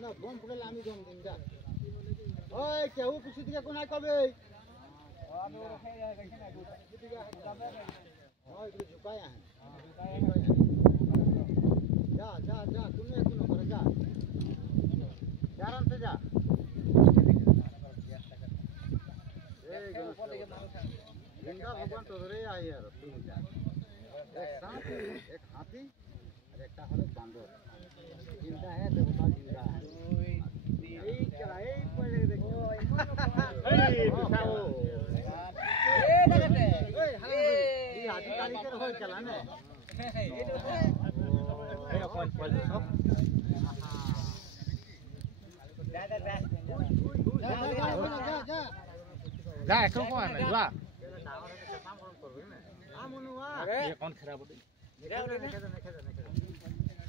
না বম ফুটালে আমি জম দিন যা ওই কেউ কিছু দিকে কোনায় কবে ওই ঝুকায় আহেন যা যা যা তুমি এখনো করে যা আরাম से जा गंगा भगवान तो रे आए यार एक सांप एक हाथी और एक हरे बांदर जिंदा है देवता जिंदा है यही चला यही पड़े देखो ए दिखाओ ए देखते ये हाथी काली कर हो चला ने ए कौन पल सब जा এখন কোন যা আরে ये कौन खराब होते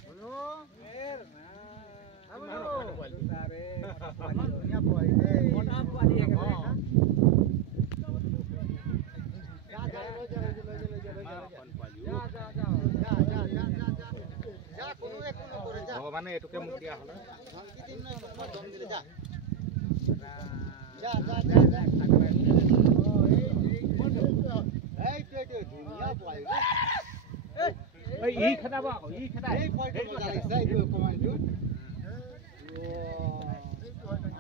बोलो अरे दुनिया पड़ी मोटा वाली है जा जा लो जा जा কোনো এক কোন করে যা ভগবানে এটুকে মুখ দিয়া হলো শান্তি দিন না তোমার দম দিলে যা যা যা যা যা এই দুনিয়া পড়ে এই এই খাদাবা এই খাদা এই পয়েন্ট যাই যাই কমান্ড ও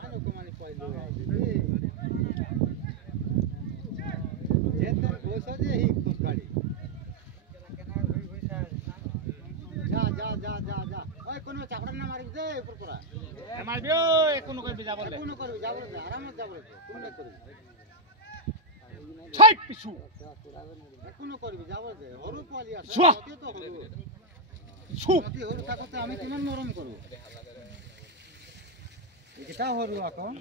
আনো কমান্ড কইলো যেতে বসে যে হি কুসকাড়ি যা যা যা যা যা ওই কোন চাকরা না মারি দে উপর পড়া মারবিও কোনো কই যাব বলে কোনো করবি যাব না আরাম যাব কোন করবি ছাই পিছু কোনো করবি যাব দে হরু পালি আছে নদী তো হরু নদী হরু থাকতে আমি কিমান নরম করব এটা হরু এখন